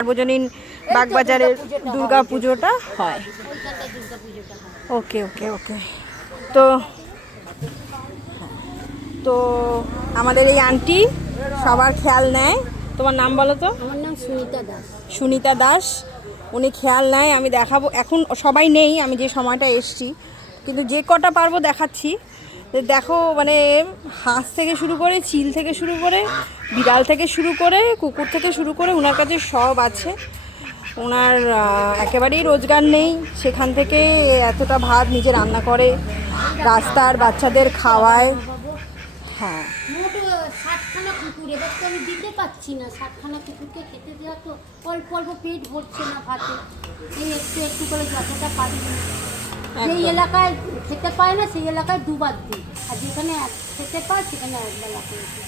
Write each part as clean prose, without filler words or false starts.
সার্বজনীন বাগবাজারের দুর্গা পুজোটা হয়। ওকে ওকে ওকে। তো তো আমাদের এই আন্টি সবার খেয়াল নেয়। তোমার নাম বলো তো? আমার নাম সুনিতা দাস। সুনিতা দাস, উনি খেয়াল নেয়। আমি দেখাবো, এখন সবাই নেই, আমি যে সময়টা এসছি, কিন্তু যে কটা পারবো দেখাচ্ছি। দেখো মানে হাঁস থেকে শুরু করে, চিল থেকে শুরু করে, বিড়াল থেকে শুরু করে, কুকুর থেকে শুরু করে ওনার কাছে সব আছে। ওনার একেবারেই রোজগার নেই, সেখান থেকে এতটা ভাত নিজে রান্না করে, রাস্তার বাচ্চাদের খাওয়ায়। হ্যাঁ, মোট 60খানা কুকুর, এবার তো আমি দিতে পারছি না। 60খানা কুকুরকে খেতে দেওয়া তো অল্প অল্প, পেট ভরছে না ভাতে। এই একটু একটু করে যতটা পারি, যেই এলাকায় খেতে পায় না সেই এলাকায় দুবার দিই, আর যেখানে খেতে পায় সেখানে একবেলা করে দিই।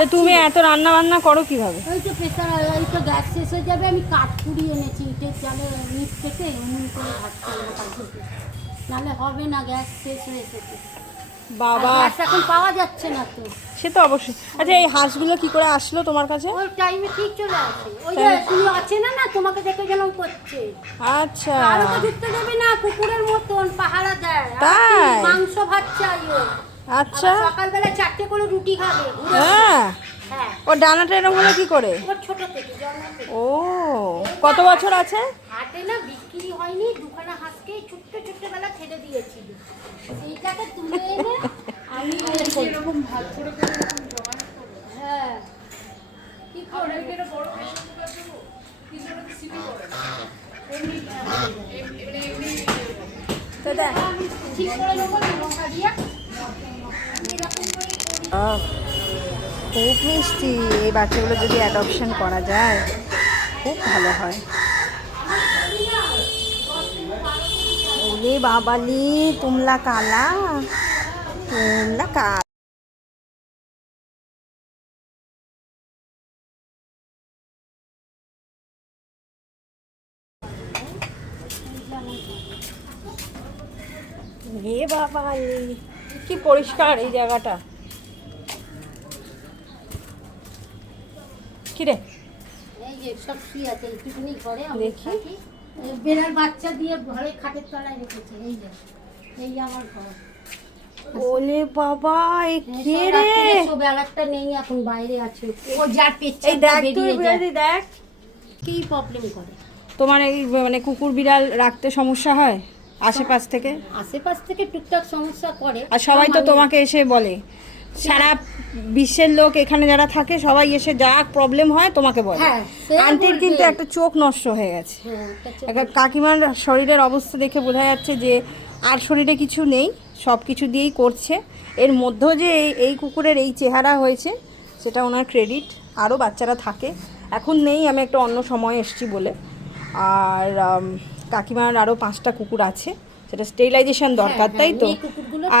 তো তুমি এত রান্না বান্না করো কিভাবে? ওই তো প্রেশার, ওই তো গ্যাস শেষ হয়ে যাবে। আমি কাঠ পুড়িয়ে এনেছি, ইটের জালে নিচ থেকে উনুন করে ভাজছি, নাহলে হবে না, গ্যাস শেষ হয়ে এসেছে। বাবা, এখন পাওয়া যাচ্ছে না তো। সে তো অবশ্যই। আচ্ছা, এই হাঁসগুলো কি করে আসলো তোমার কাছে? ওই টাইমে ঠিক চলে আসে। ওই যে তুমি আছে না, না তোমাকে দেখে গেলাম করছে। আচ্ছা, আরো তো ঢুকতে দেবে না, কুকুরের মতন পাহারা দেয়। তাই? মাংস ভাত চাই ও। আচ্ছা, সকালবেলা 4টে করে রুটি খাবে। হ্যাঁ, হ্যাঁ, ও ডানাটা এরকম হলো কি করে? ওর ছোট থেকে জন্ম থেকে। ও, কত বছর আছে? হাটে না বিক্রি হয়নি, দুখানা হাঁসকে ছোট্ট ছোট্টবেলা ছেড়ে দিয়েছিল। সেইটাকে তুলে এনে আমি এরকম ভাত করে এরকম জোগাড় করব। হ্যাঁ, কি করে এটা বড় মেশিন করে দেব, কিছু একটা সিটি করে এমনি তো দেখ আমি ঠিক করে নেব লঙ্কা দিয়া এরকম করে খুব মিষ্টি। এই বাচ্চাগুলো যদি অ্যাডপশন করা যায় খুব ভালো হয়। ওরে বাবালি, তুমলা কালা, তুমলা কালা। রে বাবালি, কি পরিষ্কার এই জায়গাটা। কিরে, এই যে সব শুয়ে আছে একটুখানি ঘরে, আমি দেখি। দেখি বেড়ার বাচ্চা দিয়ে ঘরে খাটের তলায় রেখেছে। এই যে এই আমার ঘর। ওলে বাবা, এ কে রে? বেলাটা নেই এখন, বাইরে আছে। ও যার পেছনে এই দেখ, তুই বেরিয়ে দেখ কি প্রবলেম করে। তোমার এই মানে কুকুর বিড়াল রাখতে সমস্যা হয় আশেপাশ থেকে? আশেপাশ থেকে টুকটাক সমস্যা করে। আর সবাই তো তোমাকে এসে বলে, সারা বিশ্বের লোক এখানে যারা থাকে সবাই এসে যা প্রবলেম হয় তোমাকে বলে। হ্যাঁ, আন্টির কিন্তু একটা চোখ নষ্ট হয়ে গেছে। একটা কাকিমার শরীরের অবস্থা দেখে বোঝা যাচ্ছে যে আর শরীরে কিছু নেই, সব কিছু দিয়েই করছে। এর মধ্যেও যে এই কুকুরের এই চেহারা হয়েছে সেটা ওনার ক্রেডিট। আরও বাচ্চারা থাকে, এখন নেই, আমি একটা অন্য সময় এসেছি বলে। আর কাকিমার আরও 5টা কুকুর আছে, সেটা স্টেরিলাইজেশন দরকার, তাই তো?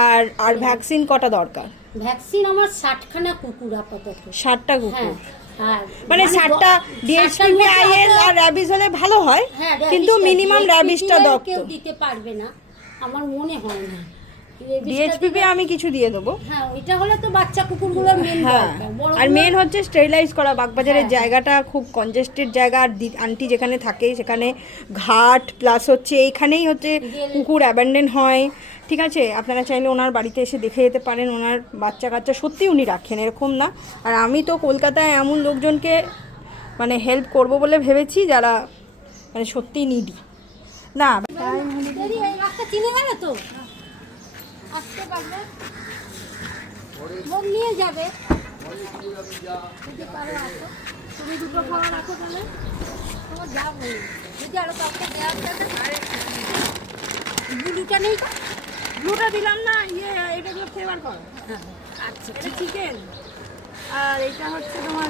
আর আর ভ্যাকসিন কটা দরকার? ভ্যাকসিন আমার 60খানা কুকুর আপাতত। 60টা কুকুর? হ্যাঁ, মানে 60টা ডিএইচপিভি আইএল আর র্যাবিস হলে ভালো হয়, কিন্তু মিনিমাম র্যাবিসটা দরকার। কেউ দিতে পারবে না আমার মনে হয় না। ডিএইচপিভি আমি কিছু দিয়ে দেবো। হ্যাঁ, এটা হলে তো বাচ্চা কুকুরগুলোর মেন দরকার। আর মেন হচ্ছে স্টেরিলাইজ করা। বাগবাজারের জায়গাটা খুব কনজেস্টেড জায়গা, আর আন্টি যেখানে থাকে সেখানে ঘাট প্লাস হচ্ছে এইখানেই হচ্ছে কুকুর অ্যাবান্ডেন হয়। ঠিক আছে, আপনারা চাইলে ওনার বাড়িতে এসে দেখে যেতে পারেন। ওনার বাচ্চা কাচ্চা সত্যি উনি রাখেন, এরকম না। আর আমি তো কলকাতায় এমন লোকজনকে মানে হেল্প করব বলে ভেবেছি যারা মানে সত্যিই নিডি। না চিনে গেল তো আসতে পারবে, লোক নিয়ে যাবে। যদি পারো আসো, তুমি দুটো খাওয়া রাখো তাহলে তোমার যাবো। যদি আরো কাউকে দেওয়ার থাকে ব্লুটা নেই, ব্লুটা দিলাম না, এটাগুলো ফ্লেভার করো। আচ্ছা, এটা চিকেন আর এটা হচ্ছে তোমার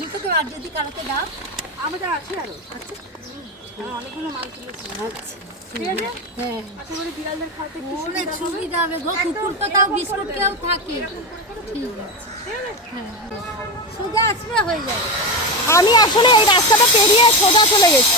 দুটো করে। আর যদি কারোকে দাও, আমাদের আছে আরো। আচ্ছা, অনেকগুলো মাল তুলেছি। আচ্ছা ঠিক আছে, হ্যাঁ, আশা করি বিড়ালদের খাওয়াতে অনেক সুবিধা হবে গো। কুকুর তো তাও বিস্কুট কেউ থাকে। ঠিক আছে, হ্যাঁ, সোজা আসবে হয়ে যাবে। আমি আসলে এই রাস্তাটা পেরিয়ে সোজা চলে গেছি।